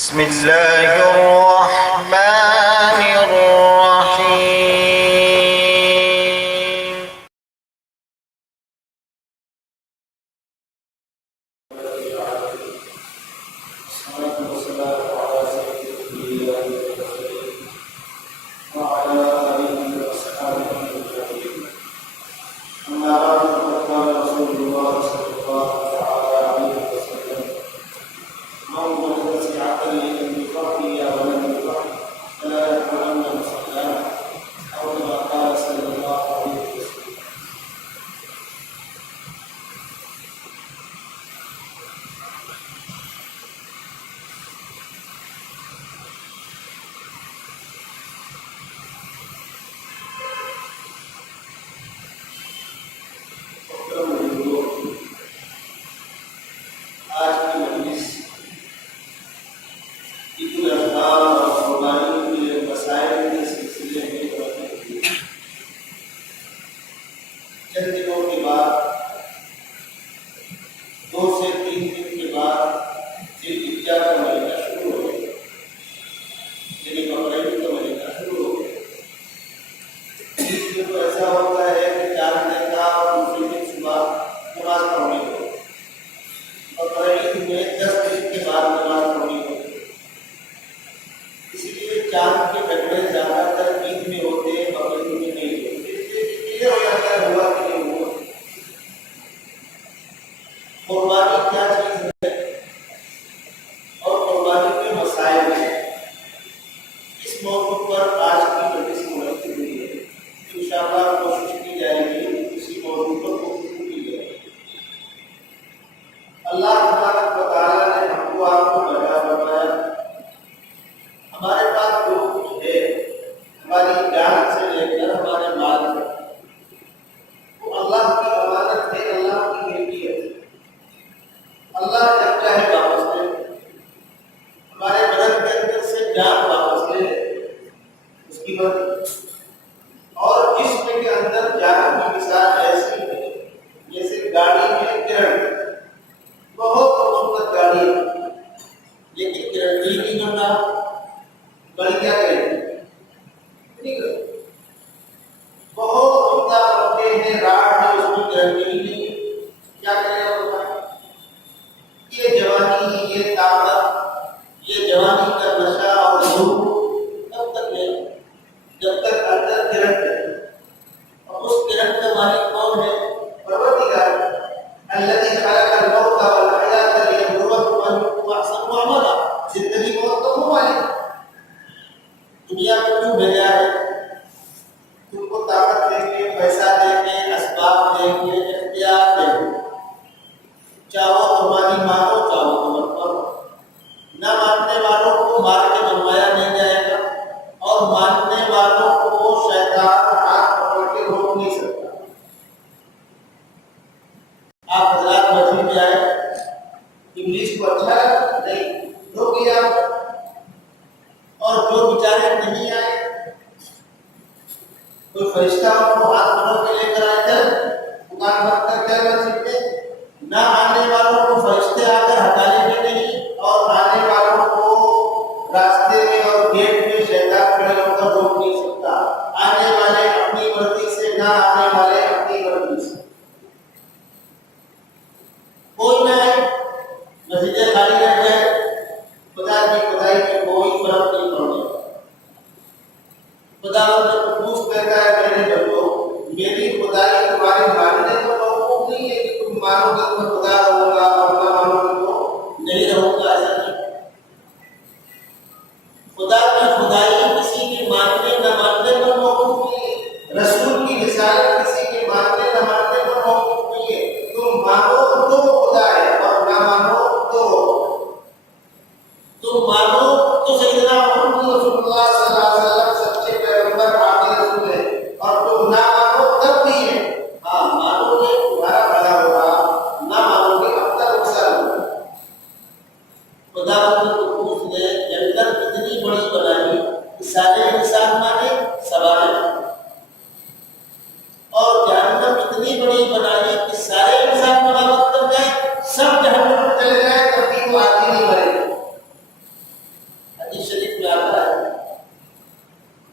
بسم الله الرحمن الرحيم. الصلاة والسلام على سيد الأنبياء والمرسلين وعلى آله وأصحابه أجمعين. أما بعد فقد قال رسول الله صلى الله عليه وسلم: من وجد سعة لفقه ولم يفقه فلا يدخلن مصلاه، أو كما قال صلى الله عليه وسلم. آج کی مجلس عید الاضحیٰ اور قربانی کے مسائل کے سلسلے میں مرتب ہوئی۔ چند دنوں کے بعد 2 سے 3 دن کے بعد ذوالحجہ کا مہینہ شروع ہو گیا، یعنی بقرعید کا مہینہ شروع ہو گیا۔ اس میں تو ایسا ہوتا ہے کہ 4 دن کا اور دوسرے دن صبح نماز پڑھنی ہو، بقرعید میں 10 دن کے بعد نماز پڑھنی ہوتی ہے۔ اس لیے چاند کے ٹکڑے زیادہ تر عید میں ہوتے ہیں، بقرعید میں نہیں ہوتے۔ اس لیے کلیئر ہو جاتا ہے ہوا کہ نہیں ہوا۔ قربانی کیا چیز ہے اور قربانی کے مسائل ہیں، اس موضوع پر آج کی مجلس منعقد ہوئی ہے۔ انشاءاللہ کوشش کی جائے گی اسی موضوع پر گفتگو کی جائے گی۔ اللہ تبارک و تعالیٰ نے ہم کو آپ کو بنایا، ہمارے پاس جو کچھ ہے، ہماری جان سے لے کر ہمارے مال تک، وہ اللہ کی امانت ہے، اللہ کی ملکیت ہے۔ اللہ جب چاہے واپس لے، ہمارے بدن کے اندر سے جان واپس لے، اس کی مرضی۔ اور جسم کے اندر جان کی مثال ایسی ہے جیسے گاڑی میں کرنٹ، بہت خوبصورت گاڑی ہے لیکن کرنٹ ہی نہیں بن رہا، بڑی کیا کرے؟ بہت عمدہ پتے ہیں، راڈ ہے، اس میں کرنٹ ہی نہیں ہے، کیا کرے گا؟ یہ جوانی، یہ طاقت، یہ جوانی کا نشہ اور ظلم تب تک ہے جب تک اندر کرنٹ ہے۔ اور اس کرنٹ کا مالک کون ہے؟ پروردگار الذی خلق الموت والحیات لیبلوکم ایکم احسن عملا۔ زندگی موت تو وہ مالک دنیا میں کیوں بھیجا ہے؟ تم کو طاقت دیں گے، پیسہ دیں گے، اسباب دیں گے، اختیار دیں گے۔ چاہو تمہاری مانو، چاہو تو مت مانو۔ نہ ماننے والوں کو مار کے بنوایا نہیں جائے گا، اور ماننے والوں کو شیطان ہاتھ پکڑ کے روک نہیں سکتا۔ آپ حضرات مسجد میں آئے، ابلیس کو اچھا نہیں روک لیا، اور جو بیچارے نہیں آئے، کوئی فرشتہ ان کو ہاتھ پکڑ کے لے کر آئے، چل دکان بند کر کے مسجد میں۔ نہ آنے والوں کو فرشتے آ کر ہٹانے کے نہیں، اور آنے والوں کو راستے میں اور گیٹ میں شیطان کھڑے ہو کر روک نہیں سکتا۔ آنے والے اپنی مرضی سے، نہ آنے والے اپنی مرضی سے۔ کوئی نہ آئے، مسجدیں خالی رہ جائے، خدا کی خدائی میں کوئی فرق نہیں پڑتا۔ خدا جب پوچھ کہتا ہے میرے بندو، میری خدائی تمہارے ماننے پر موقوف نہیں ہے کہ تم مانو گے تو خدا رہوں گا اور نہ مانو گے تو نہیں رہوں گا، ایسا نہیں۔ خدا کی خدائی کسی کے ماننے نہ ماننے پر موقوف نہیں ہے، رسول کی رسالت کسی کے ماننے نہ ماننے پر موقوف نہیں ہے۔ تم مانو تو خدا ہے، اور نہ مانو تو تم مانو تو سیدنا محمد رسول اللہ صلی اللہ علیہ وسلم سچے پیغمبر آخری رسول ہے، اور تم نہ مانو تب بھی ہے۔ ہاں مانو گے تمہارا بھلا ہوگا، نہ مانو گے اپنا نقصان ہوگا۔ خدا قدوس نے جنت اتنی بڑی بنائی کہ سارے انسان مانے، سوائے، اور جہنم اتنی بڑی بنائی کہ سارے انسان بغاوت کر جائے، سب جہنم میں چلے جائے، کبھی وہ آدمی نہیں مرے۔ حدیث شریف میں آتا ہے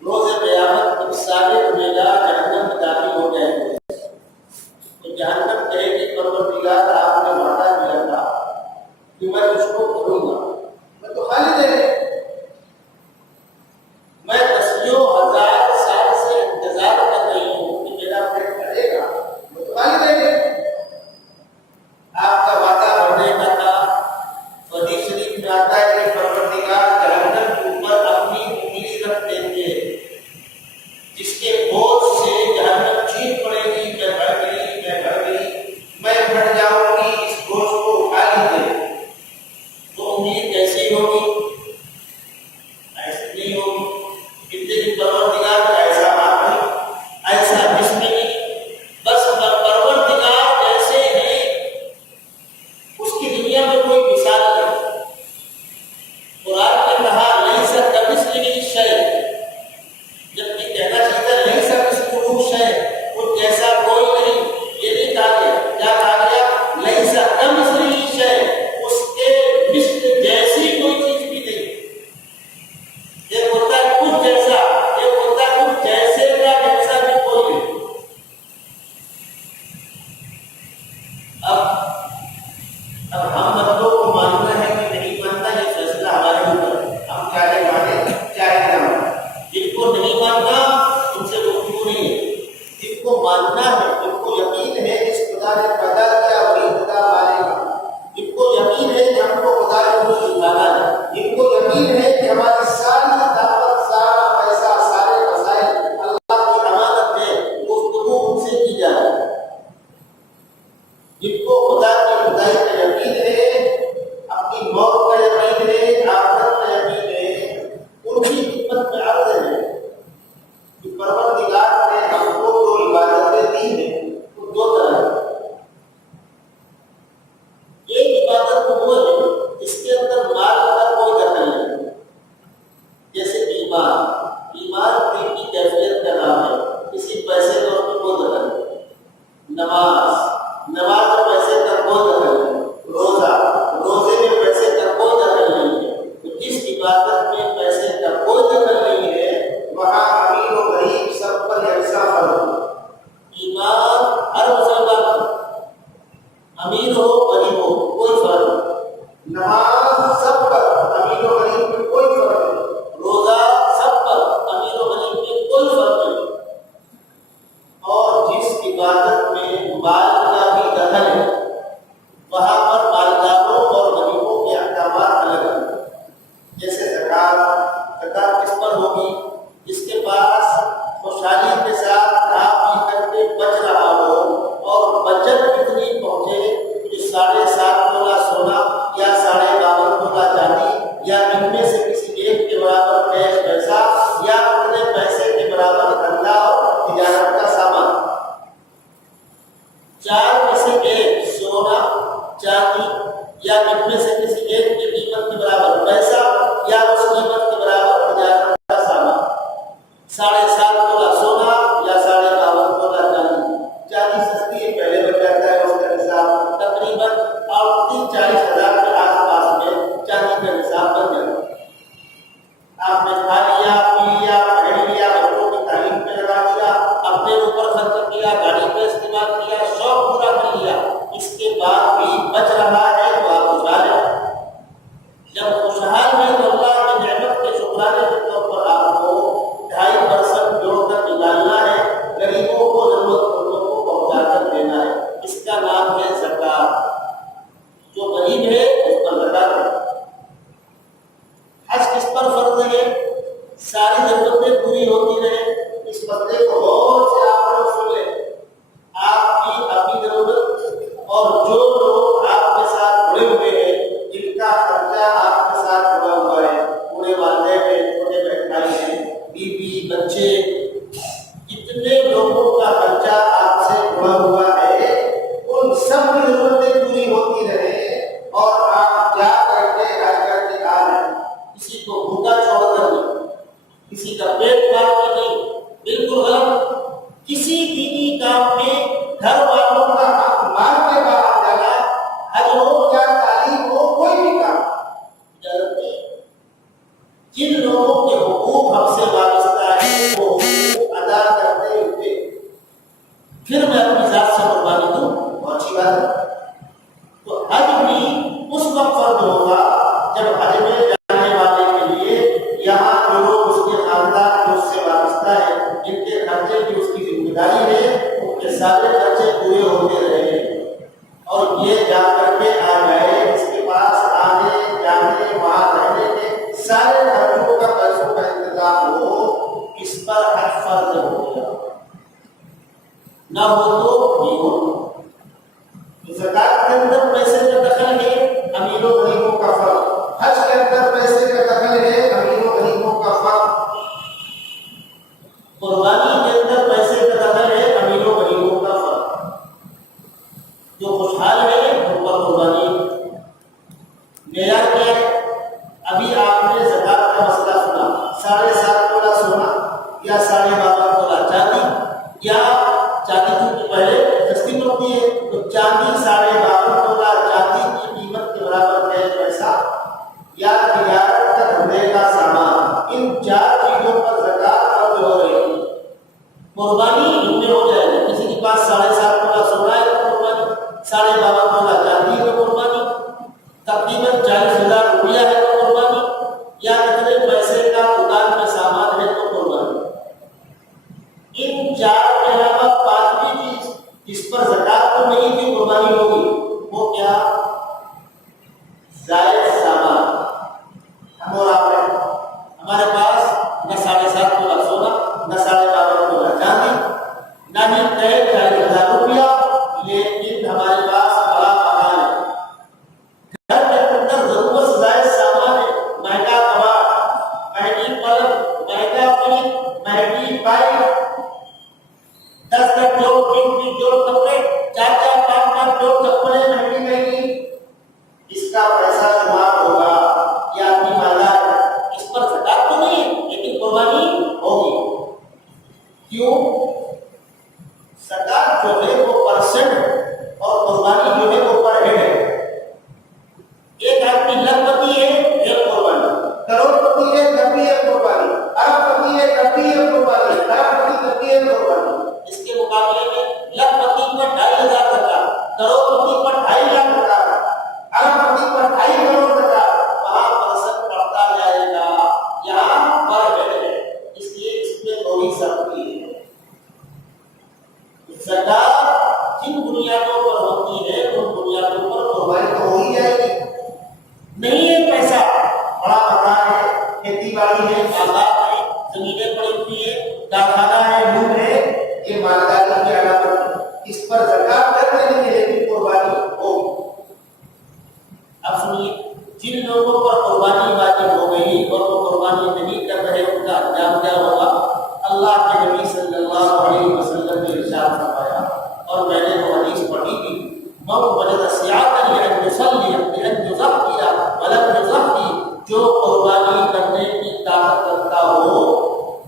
روز قیامت جب سارے گنہگار جہنم میں داخل ہو جائیں گے تو جہنم کہے گی پروردگار آپ نے وعدہ کیا تھا کہ میں اس کو کروں گا، میں تو خالی دے میں دسیوں ہزار سال سے انتظار کر رہی ہوں کہ میرا پیٹ بھرے گا، میں تو خالی دے آپ کا وعدہ بڑھنے کا تھا۔ حدیث شریف میں آتا ہے کہ پروردگار جہنم کے اوپر اپنی انگلی رکھ دیں گے جس کے بوجھ سے جہنم چیخ پڑے گی میں بڑھ گئی میں بڑھ گئی میں بڑھ جاؤں گی، اس بوجھ کو اٹھا لیجیے۔ تو انگلی کیسی ہوگی؟ ایسی نہیں ہوگی، لیکن پروردگار کا ایسا معاملہ نہیں، ایسا جسم نہیں، بس پروردگار جیسے ہیں اس کی دنیا میں کوئی مثال نہیں۔ قرآن نے کہا لیس کمثلہ شیء، جبکہ کہنا چاہیے لیس کمثلہ شیء، وہ جیسا کوئی نہیں، یہ نہیں کہا گیا، کیا کہا گیا؟ لیس کمثلہ شیء، اس کے مثل جیسی کوئی چیز بھی نہیں۔ ایک ہوتا ہے کچھ جیسا، ایک ہوتا ہے کچھ جیسے کا جیسا بھی کوئی نہیں۔ اب ہم بندوں کو ماننا ہے کہ نہیں ماننا، یہ فیصلہ ہمارے اوپر ہے، ہم چاہے مانیں چاہے نہ مانیں۔ جن کو نہیں ماننا ان سے گفتگو نہیں ہے، جن کو ماننا ہے، جن کو یقین ہے جس خدا نے پیدا کیا وہی خدا مانے گا، جن کو یقین ہے کہ ہم کو خدا نے کچھ سکھانا ہے، جن کو یقین ہے کہ ہماری ساری طاقت سارا پیسہ سارے وسائل اللہ کی امانت ہے، گفتگو ان سے کی جائے، جن کو خدا کی خدائی کا یقین ہے، اپنی موت کا یقین ہے، آخرت کا یقین ہے، ان کی خدمت میں عرض ہے کہ پروردگار نے ہم کو جو عبادتیں دی ہیں وہ دو طرح ہیں۔ ایک عبادت تو وہ ہے جس کے اندر مال کا کوئی دخل نہیں، جیسے ایمان دین کی کیفیت کا نام ہے، کسی پیسے کا اس میں کوئی دخل نہیں۔ نماز میں پیسے کا کوئی دخل نہیں، روزے میں پیسے کا کوئی دخل نہیں ہے۔ تو جس عبادت میں پیسے کا کوئی دخل نہیں ہے وہاں امیر و غریب سب پر یکساں فرض ہے۔ ایمان ہر مسلمان، امیر ہو غریب ہو کوئی فرق نہیں، نماز سب پر، امیر و غریب میں کوئی فرق نہیں، روزہ سب پر، امیر و غریب میں کوئی فرق نہیں۔ اور جس عبادت میں مال کا بھی دخل ہے وہاں پر مالداروں اور غریبوں کے احکامات الگ ہیں۔ جیسے زکوٰۃ کس پر ہوگی؟ جس کے پاس خوشحالی کے ساتھ کھا پی کر کے بچ رہا ہو اور بچت کتنی پہنچے کہ 7.5 تولہ سونا یا 52.5 تولہ چاندی یا ان میں سے کسی ایک کے برابر کیش پیسہ یا اتنے پیسے کے برابر دھندا اور تجارت کا سامان، 4 میں سے ایک سونا چاندی یا ان میں سے کسی ایک کی قیمت کے برابر پیسہ یا اس قیمت کے برابر تجارت کا سامان، 7.5 تولہ سونا یا 52.5 تولہ چاندی سستی ہے، پہلے بن جاتا ہے اس کا نصاب تقریباً 40,000 کے آس پاس میں چاندی کا نصاب بن جاتا ہے۔ آپ نے کھا لیا، پی لیا، پہن لیا، بچوں کی تعلیم پہ لگا دیا، اپنے اوپر خرچ کیا، گاڑی پہ استعمال کیا، شوق پورا کر لیا، اس کے بعد بھی بچ رہا ہے تو آپ خوشحال ہیں۔ جب خوشحال ہے تو اللہ کی نعمت کے شکرانے کے طور پر آپ کو 2.5% جوڑ کر نکالنا ہے، غریبوں کو ضرورت مندوں کو پہنچا کر دینا ہے، اس کا نام ہے زکوٰۃ۔ جو غریب ہے اس پر زکوٰۃ ہے۔ حج کس پر فرض ہے؟ ساری ضرورتیں پوری ہوتی رہے، اس مسئلے کو غور سے آپ لوگ سن لیں۔ آپ کی اپنی ضرورت اور جو لوگ آپ کے ساتھ جڑے ہوئے ہیں، جن کا خرچہ آپ کے ساتھ جڑا ہوا ہے، پورے والدین ہیں، چھوٹے بہن بھائی ہیں، بیوی بچے، جتنے لوگوں کا خرچہ آپ سے جڑا ہوا ہے ان سب کی ضرورتیں پوری ہوتی رہے اور آپ جا کر کے حج کر کے آ رہے ہیں، کسی کو بھوکا چھوڑ کر نہیں، کسی کا پیٹ پال کر نہیں، بالکل غلط۔ کسی دینی کام میں گھر والوں کا حق مار کے باہر جانا، حج ہو یا تعلیم ہو، کوئی بھی کام اجازت نہیں۔ جن لوگوں کے حقوق ہم سے وابستہ ہیں وہ حقوق ادا کرتے ہوئے پھر میں اپنی ذات سے قربانی دوں، بہت اچھی بات ہے۔ تو حج بھی اس وقت فرض ہوگا جب حج میں جانے والے کے لیے یہاں جو لوگ اس کے خاندان جو اس سے وابستہ ہے، جن کے خرچے کی اس کی ذمہ داری ہے، ان کے سارے خرچے پورے ہوتے رہے اور یہ جا کر کے آ جائے، اس کے پاس آنے جانے وہاں رہنے کے سارے خرچوں کا پیسوں کا انتظام ہو، اس پر حج فرض ہو گیا، نہ ہو تو نہیں ہو۔ زکات کے اندر پیسے کا دخل ہے، امیر و غریبوں کا فرق۔ حج کے اندر پیسے کا دخل ہے، امیر و غریبوں کا فرق۔ قربانی کے اندر پیسے کا دخل ہے، امیر و غریبوں کا فرق۔ جو خوشحال ہے ان پر قربانی معیار کیا ہے؟ ابھی آپ نے زکات کا مسئلہ سنا، 7.5 تولہ سونا یا 12.5 تولہ چاندی، یا چاندی چونکہ پہلے سستی پڑتی ہے تو چاندی 12.5 تولہ چاندی کی قیمت کے برابر ہے پیسہ، یا تجارت کا دھندے کا سامان، ان 4 چیزوں پر زکات فرض ہو رہی ہے۔ قربانی ان میں ہو جائے گی، کسی کے پاس 7.5 تولہ سونا ہے تو قربانی، 12.5 تولہ چاندی ہے تو قربانی، تقریباً 40,000 روپیہ ہے تو قربانی، یا اتنے پیسے کا دکان میں سامان ہے تو قربانی۔ ان 4 کے علاوہ 5ویں چیز جس پر زکات تو نہیں تھی قربانی ہوگی، وہ کیا؟ زائد سامان۔ ہم اور آپ ہیں، ہمارے پاس نہ 7.5 تولہ سونا، نہ 12.5 تولہ چاندی، نہ ہی 40,000 روپیہ، لیکن ہمارے پاس بڑا مکان ہے، گھر کے اندر ضرورت سے زائد سامان ہے، مہنگا کباڑ، مہنگی پلنگ، مہنگا فریج، مہنگی پائپ، 10 جوڑ 20 جوڑ کپڑے، 4 5 جوڑ کپڑے مہنگی، اس کا پیسہ شمار ہوگا یا اپنی مالدار، اس پر زکات تو نہیں ہے لیکن قربانی ہوگی۔ کیوں؟ زکات جو ہے وہ پرسنٹ اور قربانی جو ہے وہ پر ہیڈ ہے۔ ایک آدمی لکھپتی ہے، ایک قربانی، کروڑ پتی ہے تب بھی ایک قربانی، ارب پتی ہے تب بھی ایک قربانی، لاکھ پتی تب بھی ایک قربانی۔ اس کے مقابلے میں لکھپتی پر 2,500 زکات، کروڑ پتی پر 2.5 لاکھ زکات، ارب پتی پر 2.5 کروڑ زکات، وہاں پرسنٹ بڑھتا جائے گا، یہاں پر ہیڈ ہے، اس لیے اس میں تھوڑی سختی ہے۔ زکات جن بنیادوں پر ہوتی ہے ان بنیادوں پر قربانی تو ہو ہی جائے گی۔ نہیں ہے پیسہ، بڑا مکان ہے، کھیتی باڑی ہے، آزاد ہے، زمینیں پڑی ہوئی ہے، کارخانہ ہے، لوٹ ہے، یہ مالداری کی علامت ہے، اس پر زکات کر دیں گے لیکن قربانی ہوگی۔ اب سنیے، جن لوگوں پر قربانی واجب ہو گئی اور وہ قربانی نہیں کر رہے ان کا انجام کیا ہوگا؟ اللہ کے نبی صلی اللہ علیہ وسلم نے ارشاد فرمایا، اور میں نے وہ حدیث پڑھی تھی، من وجد سعة لأن يصلي لأن يزكي ولم يزكي، جو قربانی کرنے کی طاقت رکھتا ہو،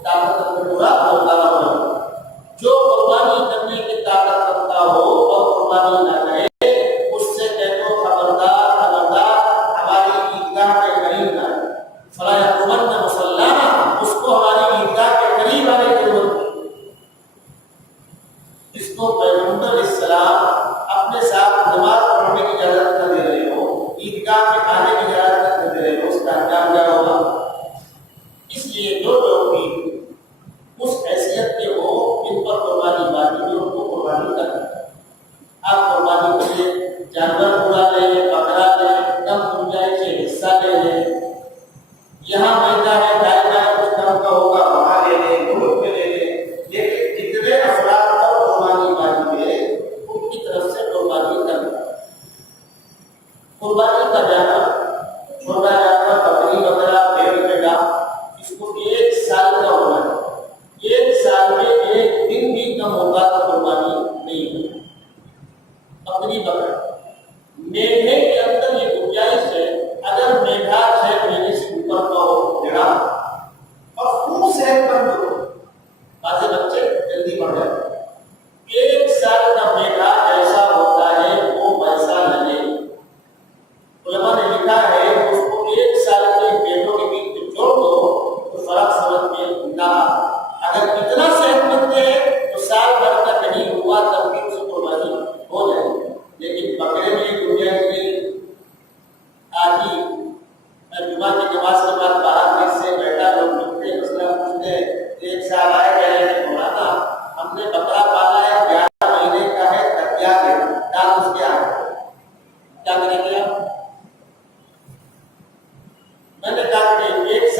طاقت رکھنے والا ہوگا، جو قربانی کرنے کی طاقت رکھتا ہو اور قربانی نہ کرے، اس سے کہہ دو خبردار خبردار ہماری عیدگاہ کے قریب نہ آئے، فلا یقربن مصلانا، اس کو ہماری عیدگاہ کے قریب آنے کی ضرورت نہیں۔ اس کو پیغمبر علیہ السلام اپنے ساتھ نماز پڑھنے کی اجازت نہ دے رہے ہو، عیدگاہ میں آنے کی اجازت نہ دے رہے ہو، اس کا انجام کیا ہوگا؟ اس لیے جو لوگ بھی اس حیثیت کے ہو جن پر قربانی واجب ہے ان کو قربانی کرنا۔ آپ قربانی کے لیے جانور پورا لے لیں، بکرا لے لیں، کم گنجائش سے حصہ لے لیں، یہاں مہنگا ہے دائرہ کچھ کم کا ہوگا وہاں لے لیں، ملک میں لے لیں، لیکن جتنے افراد پر قربانی واجب ہے ان کی طرف سے قربانی کرنا۔ قربانی کا جانور، چھوٹا جانور، بکری بکرا، بھیڑ بھیڑا، اس کو 1 سال کا ہونا ہے، 1 سال میں 1 دن بھی کم ہوگا تو قربانی نہیں ہوگی۔ بکری بکرا، میڈھے کے اندر یہ گنجائش ہے، اگر میڈھا 6 مہینے سے اوپر کا ہو، بھیڑا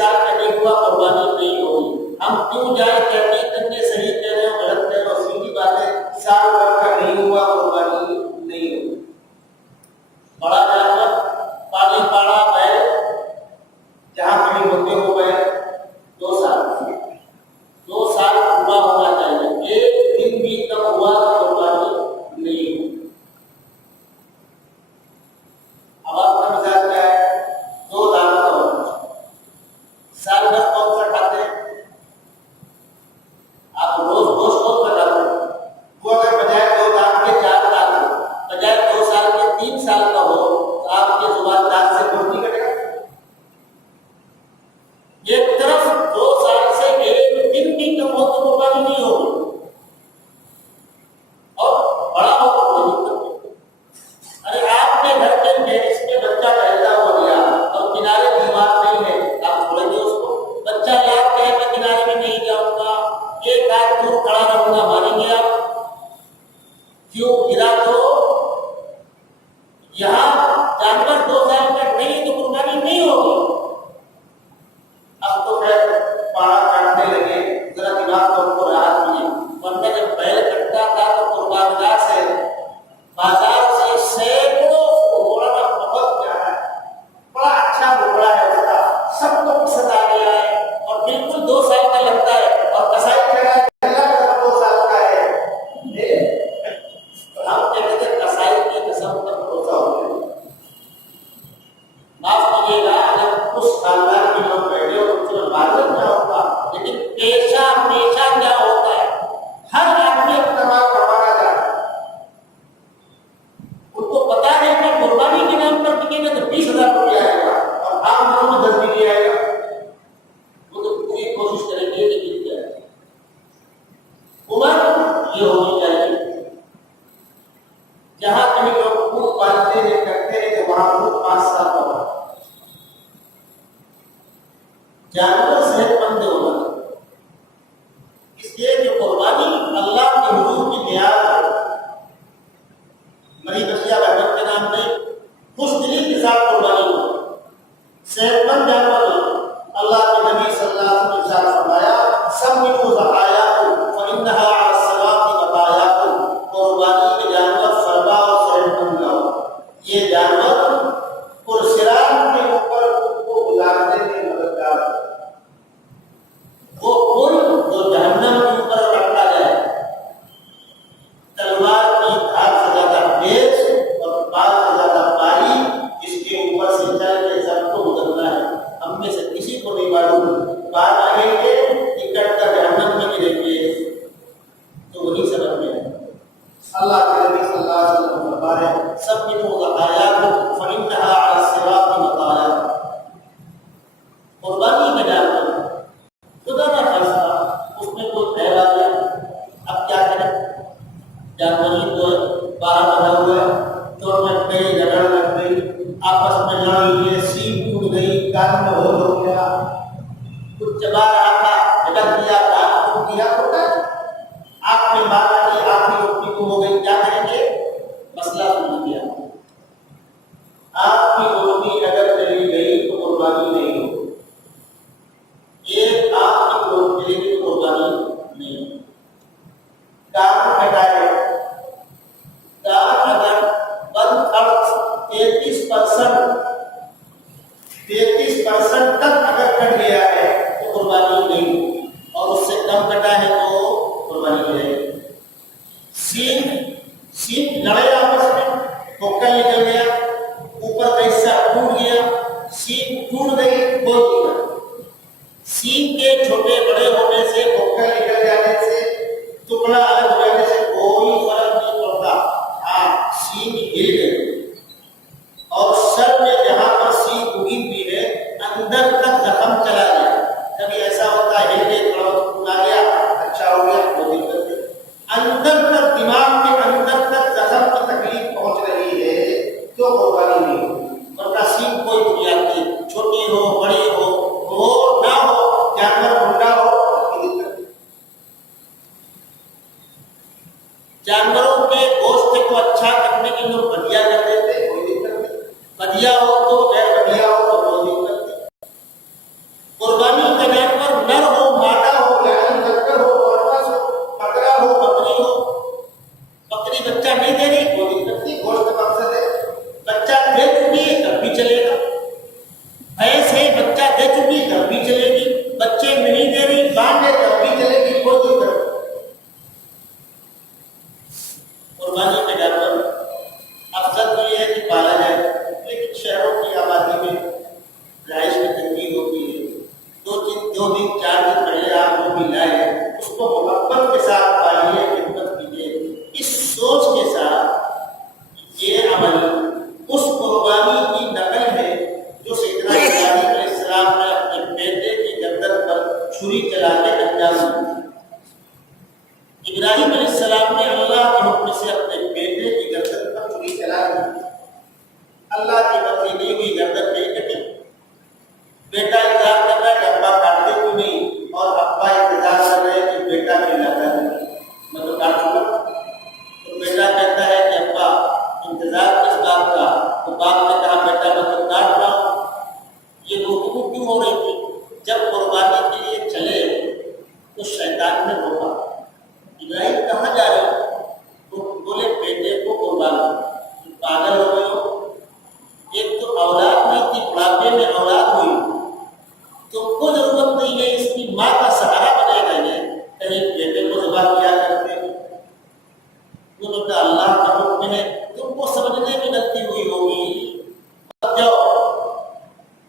سال کا نہیں ہوا قربانی نہیں ہوگی. ہم کیوں جائیں تحقیق کرنے صحیح کہہ رہے ہو غلط کہہ رہے ہو, سیدھی بات ہے سال بھر کا نہیں ہوا قربانی نہیں ہوگی. بڑا جانور پانی پاڑا بیل جہاں کہیں ہوتے ہو بیل 2 سال پورا ہونا چاہیے. ایک دن بھی کم ہوا تو قربانی نہیں ہوگی. اب آپ کا مزاج کیا ہے؟ 2 دانت کا ہونا چاہیے. سال بھر کون سا کھاتے ہیں؟ آپ روز گوشت کون سا کھاتے ہیں؟ وہ اگر بجائے 2 دانت کے 4 دانت بجائے 2 سال کے 3 سال کا ہو تو آپ کے زبان دانت سے گوشت نہیں کٹے گا. ایک طرف 2 سال سے ایک دن بھی کم ہو تو قربانی نہیں ہوگی, اور بڑا ہو تو کوئی دقت نہیں. ارے آپ کے گھر کے گیس میں بچہ پیدا ہو گیا اور کنارے دیوار نہیں ہے, آپ چھوڑیں گے اس کو؟ بچہ یاد کہے میں کنارے میں نہیں جاؤں گا, ایک ہاتھ دور کھڑا رہوں گا, مانیں گے آپ؟ کیوں گرا تو یہاں جانور 2 سال تک نہیں تو قربانی نہیں ہوگی. اب تو خیر پاڑا کاٹنے لگے, ذرا دماغ کو ان کو راحت ملی, ورنہ جب بیل کٹتا تھا تو قربان گاہ سے بازار سے سینکڑوں گھوڑا بہت پیارا ہے, بڑا اچھا گھوڑا ہے اس کا, سب کو پسند آ گیا ہے اور بالکل 2 سال کا لگتا ہے, اور کسائی کہہ رہا ہے 2 سال کا ہے. ہم کہتے تھے کسائی کی قسم پر بھروسہ ہو گیا. معاف کیجیے گا اگر اس خاندان کے لوگ بیٹھے ہو تو اس میں معذرت کیا ہوگا, لیکن پیشہ کیا ہوتا ہے, ہر آدمی اپنا مال کمانا چاہتا ہے. ان کو پتا ہے کہ قربانی کے نام پر بکے گا تو 20,000 روپیہ آئے گا اور عام لوگوں میں 10 بھی نہیں آئے گا. وہ تو پوری کوشش کریں گے کہ جیت جائے. عمر یہ ہونی چاہیے جہاں کہیں لوگ اونٹ پالتے ہیں کرتے ہیں تو وہاں اونٹ 5 سال کا ہوگا. جانور صحت مند ہوگا, اس لیے جو قربانی اللہ کے حضور کی نیاز ہے, مری بچیا بہت کے نام نہیں, خوش دلی کے ساتھ قربانی ہو, صحت مند جانور ہو. اللہ کے نبی صلی اللہ علیہ وسلم نے ارشاد فرمایا سمعوا ذبائحکم فانھا علی الصراط مطایاکم, قربانی کے جانور فرما اور صحت مند لاؤ. یہ جانور پرصراط کے اوپر کو گزارنے میں مددگار ہے. وہ پل جو جہنم کے اوپر رکھا جائے, تلوار کی دھار سے زیادہ تیز اور بال سے زیادہ باری, جس کے اوپر سے چل کے سب کو گزرنا ہے. ہم میں سے کسی کو نہیں معلوم بال آگے کے ٹکٹ کا جہنم میں گریں گے تو وہی سبب میں ہے. اللہ کے نبی صلی اللہ علیہ وسلم فرما رہے ہیں سمعوا ذبائحکم فانھا علی الصراط مطایاکم. قربانی کا جانور خدا کا فیصلہ, اس میں کوئی پھیل آ گیا, اب کیا کریں؟ جانور ہی تو باہر بنا ہوا ہے, چوٹ لگ گئی, جگڑ لگ گئی, آپس میں لڑ لیے, سینگ ٹوٹ گئی, کان میں ہول ہو گیا, کچھ چبا رہا تھا جھٹک دیا, کان ٹوٹ گیا, ہوتا ہے. آنکھ میں بات آ گئی, آنکھ میں روٹی کو ہو گئی, کیا کریں گے؟ مسئلہ سن لیا. آپ کی روٹی اگر چلی گئی تو قربانی نہیں ہوگی. ایک آپ کی روٹ کے لیے قربانی نہیں. کام ہٹائے, کام اگر بند خرچ 33% تک اگر کٹ گیا ہے تو قربانی نہیں, اور اس سے کم کٹا ہے تو قربانی ہے. سینگ لڑے آپس میں, کوکل نکل گیا, اوپر کا حصہ ٹوٹ گیا, سینگ ٹوٹ گئی, کوئی سینگ کے چھوٹے بڑے ہونے سے, کوکل نکل جانے سے, ٹکڑا الگ ہو جانے سے کوئی فرق نہیں پڑتا. ہاں سینگ ہل گئی اور سر میں جہاں پر سینگ اگی ہوئی ہے اندر تک زخم چلا گیا. کبھی ایسا ہوتا ہے ہل گئی, تھوڑا ٹوٹ گیا, اچھا ہو گیا, کوئی دقت نہیں. اندر تک دماغ کے اندر تک زخم کی تکلیف پہنچ رہی ہے تو قربانی نہیں ہوگی. ورنہ سینگ کوئی بنیاد نہیں, چھوٹی ہو بڑی ہو نہ ہو, جانور بھوکا ہو, قربانی کا جانور نر ہو مادہ ہو یعنی بکر ہو اورس ہو بکرا ہو بکری ہو. بکری بچہ نہیں دے رہی کوئی نہیں کرتی، گوشت کا مقصد ہے. بچہ دے چکی ہے تب بھی چلے گا. بھینس ہے بچہ دے چکی تب بھی چلے گی. بچے نہیں دے رہی باندھ ہے تب بھی چلے گی، کوئی نہیں کرے. قربانی کا جانور افضل تو یہ ہے کہ پالا جائے، لیکن شہروں کی آبادی میں رہائش میں تنگی ہوتی ہے. دو دن 4 دن پہلے آپ جو بھی لائے اس کو محبت کے ساتھ پالیے، خدمت کیجیے، اس سوچ کے ساتھ. یہ عمل اس قربانی کی نقل ہے جو سیدنا ابراہیم علیہ السلام نے اپنے بیٹے کی گردن پر چھری چلا کے انجام دیا. ابراہیم علیہ السلام نے اللہ کے حکم سے اپنے بیٹے کی گردن پر چھری چلا دی. اللہ کی مرضی نہیں ہوئی، گردن نہیں کٹی. بیٹا انتظار کر رہا ہے کہ ابا کاٹتے کیوں نہیں، اور ابا انتظار کر رہے ہیں کہ بیٹا نہیں لاتا ہے میں تو کاٹ چکا. تو بیٹا کہتا ہے کہ ابا انتظار کس بات کا؟ تو باپ نے کہا بیٹا میں تو کاٹ رہا ہوں. یہ گفتگو کیوں ہو رہی تھی؟ جب قربانی کے لیے چلے تو شیطان نے روکا. ابراہیم کہاں جا رہے ہو؟ تو بولے بیٹے کو قربان کرو. پاگل ہو گئے ہو؟ ایک تو اولاد نہیں تھی، بڑھاپے میں اولاد ہوئی، تم کو ضرورت نہیں ہے اس کی ماں کا سہارا بنے گا. یہ کہیں بیٹے کو ذبح کیا کرتے وہ تو اللہ کا حکم ہے، تم کو سمجھنے میں غلطی ہوئی ہوگی. اب جاؤ.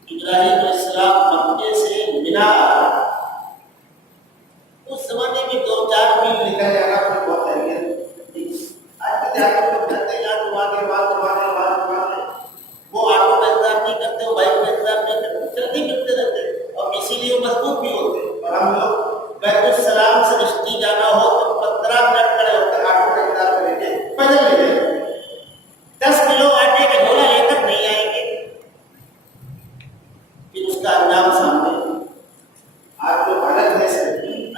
ابراہیم علیہ السلام مکے سے منا آئے. اس زمانے میں 2-4 میل نکل جانا کوئی بہت ہے. آج کے آپ لوگ کہتے ہیں یار تمہارے وہ آٹو کا انتظار نہیں کرتے، وہ بائک کا انتظار نہیں کرتے، جلدی ملتے رہتے اور اسی لیے وہ مضبوط بھی ہوتے. اور ہم لوگ بیت السلام سے رشتی جانا ہو تو 15 منٹ کھڑے ہو کر آٹو کا انتظار کریں گے، پیدل لے لیں گے. 10 کلو آٹے کا گھولا لے کر نہیں آئیں گے. پھر اس کا انجام سامنے. آپ جو حالت ہے سر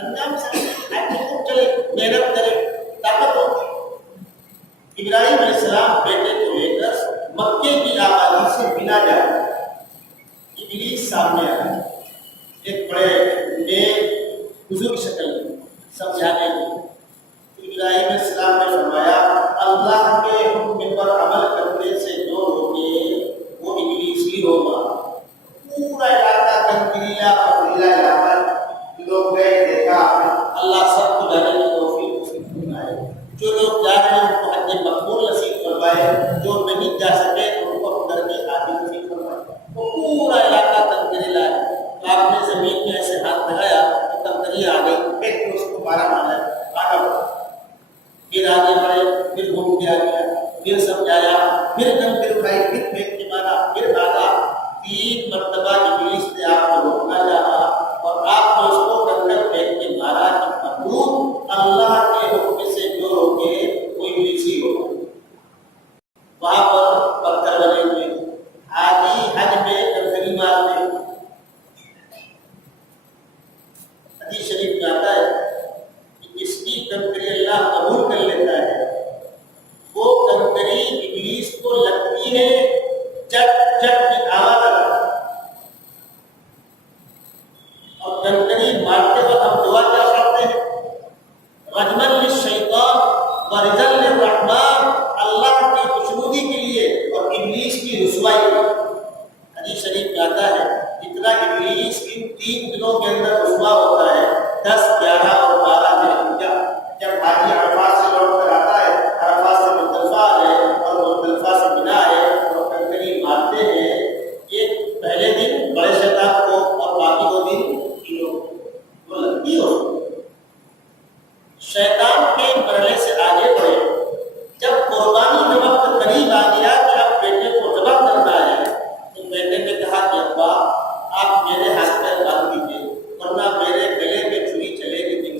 انجام سامنے، آپ چلے محنت کریں، طاقت ہوتی. ابراہیم علیہ السلام بیٹے کو لے کر مکے کی آبادی سے منا جائے. ابلیس سامنے آیا ایک بڑے نیک بزرگ شکل میں سمجھانے کی. ابراہیم علیہ السلام نے فرمایا اللہ کے حکم پر عمل کرنے سے جو روکے وہ ابلیس ہی ہوگا. پورا علاقہ کنکریلا پتھریلا علاقہ، لوگ گئے دیکھا اللہ سب کو جانے کی توفیق نصیب فرمائے. جو لوگ جا رہے ہیں ان کو حج مقبول نصیب فرمائے، جو نہیں جا سکے ان کو اندر کے عادی نصیب فرمائے. وہ پورا علاقہ کنکریلا ہے. آپ نے زمین میں ایسے ہاتھ لگایا تو کنکری آ گئی، پھر اس کو مارا مارا آگے بڑھا. پھر آگے بڑھے، پھر گھوم کے آ گیا، پھر سمجھایا، پھر کنکری اٹھائی، پھر پھینک کے مارا، پھر بھاگا. 3 مرتبہ ابلیس نے آپ کو روکنا چاہا اور آپ نے اس کو کنکر پھینک کے مارا کہ مخلوق اللہ کے حکم سے جو روکے وہ ابلیس ہی ہوگا. وہاں پر پتھر بنے ہوئے آدھی حج میں کنکری مارتے. حدیث شریف میں آتا ہے کہ اس کی کنکری اللہ قبول کر لیتا ہے. وہ کنکری ابلیس کو لگتی ہے جب کی آواز آتا ہے. اور کنکری مارتے وقت ہم دعا کیا کرتے ہیں؟ رجمن للشیطان ورزل للرحمن، اللہ کی خوشنودی کے لیے اور ابلیس کی رسوائی. حدیث شریف میں آتا ہے جتنا ابلیس ان 3 دنوں کے اندر رسوا ہوتا ہے 10، 11 اور 12 ذی الحجہ جب حاجی عرفات سے لوٹ کر آتا ہے، عرفات سے مزدلفہ ہے اور مزدلفہ سے منا ہے اور کنکری مارتے ہیں. یہ پہلے دن بڑے شیطان کو اور باقی 2 دن وہ لگتی ہو. شیطان کے مرحلے سے آگے بڑھے. جب قربانی کا وقت قریب آ گیا کہ اب بیٹے کو ذبح کرنا ہے تو بیٹے نے کہا کہ ابا آپ میرے ہاتھ میں باندھ دیجیے ورنہ میرے گلے میں چھری چلے گی.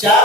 4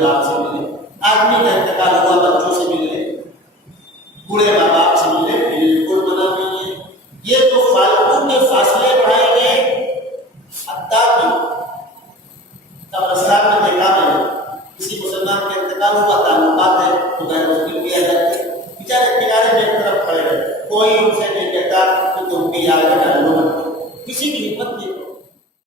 باپ سے ملے، آدمی کا انتقال ہوا بچوں سے ملے، بوڑھے ماں باپ سے ملے، بالکل منع نہیں ہے۔ یہ تو فالتو کے فاصلے بڑھائے گئے۔ حتیٰ کہ قبرستان میں دیکھا میں کسی مسلمان کا انتقال ہوا، تعلقات ہے تو غیر مسلم کیا جاتے ہیں، بیچارے کنارے میں ایک طرف کھڑے رہتے، کوئی ان سے نہیں کہتا کہ تم بھی آگے ڈالو، کسی کی ہمت نہیں